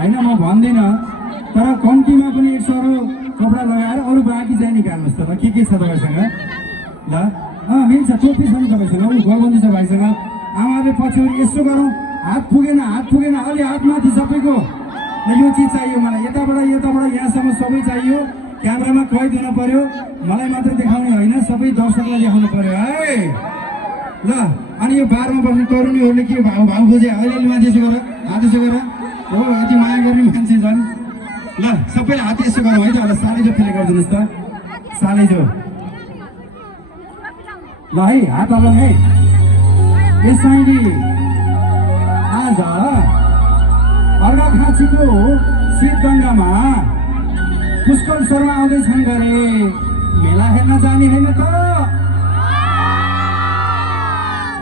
होइन म भन्दिनँ तर कम्तीमा पनि 100 कपडा लगाएर अरू बाँकी चाहिँ निकाल्नुहोस् त के छ तपाईँसँग ल मिल्छ टोपी छ नि तपाईँसँग ऊ गरबन्दी छ भाइसँग आमाले पछ्यौरी यसो गरौँ हात पुगेन अलि हात माथि सबैको यो चिज चाहियो मलाई यताबाट यहाँसम्म सबै चाहियो क्यामेरामा कैद हुन पर्यो मलाई मात्र देखाउने होइन सबै दर्शकलाई देखाउनु पर्यो है ल अनि यो बारमा बस्ने तरुणीहरूले के भाउ खोजे अहिले माथि यसो गर हात यसो गर हो यति माया गर्ने मान्छे छन् ल सबैले हात यसो गरौँ है त ल सालैजो प्ले गरिदिनुहोस् त सालैजो ल है हात हल्लाउँ है यसैले आज अर्घाखाँचीको शीतगङ्गामा पुष्कर शर्मा आउँदैछन् गरे मेला हेर्न जाने होइन त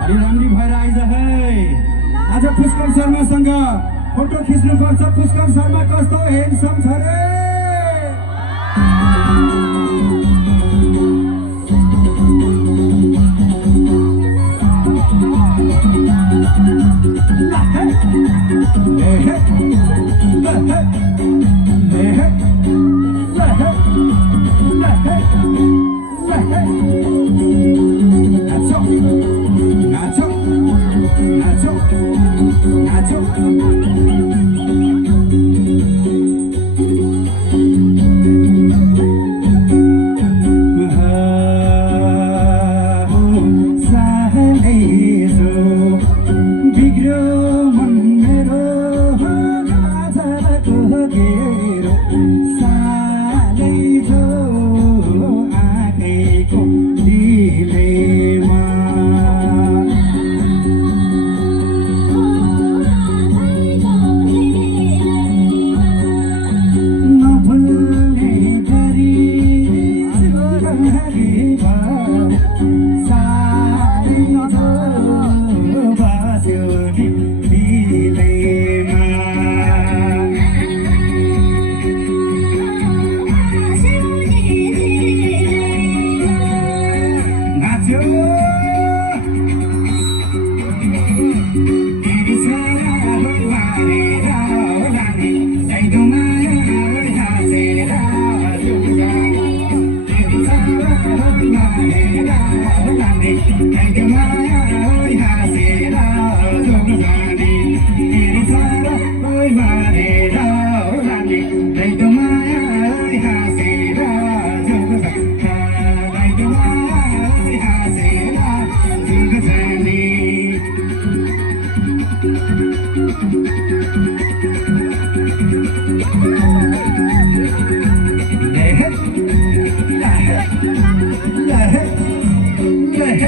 अलि राम्री भएर आइज है आज पुष्कर शर्मासँग फोटो खिच्नुपर्छ पुष्कर शर्मा कस्तो हेन्डसम छ रे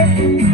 Hey!